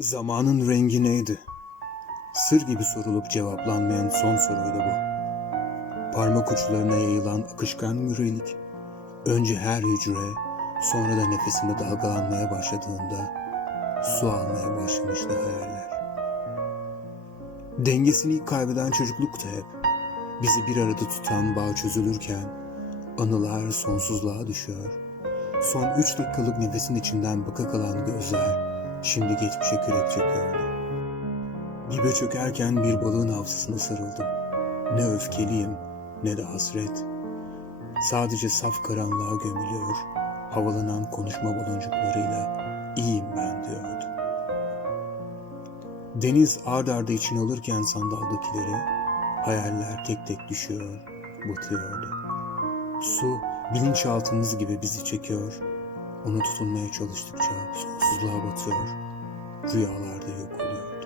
Zamanın rengi neydi? Sır gibi sorulup cevaplanmayan son soruydu bu. Parmak uçlarına yayılan akışkan yürelik, önce her hücre, sonra da nefesinde dalgalanmaya başladığında su almaya başlamıştı hayaller. Dengesini ilk kaybeden çocukluktu hep. Bizi bir arada tutan bağ çözülürken anılar sonsuzluğa düşüyor. Son üç dakikalık nefesin içinden baka kalan gözler şimdi geçmişe kürek çekiyordu. Dibe çökerken bir balığın hafızasına sarıldım. Ne öfkeliyim ne de hasret. Sadece saf karanlığa gömülüyor, havalanan konuşma baloncuklarıyla iyiyim ben diyordu. Deniz ard arda için alırken sandaldakileri, hayaller tek tek düşüyor, batıyordu. Su bilinçaltımız gibi bizi çekiyor, onu tutunmaya çalıştıkça sonsuzluğa batıyor, rüyalarda yok oluyor.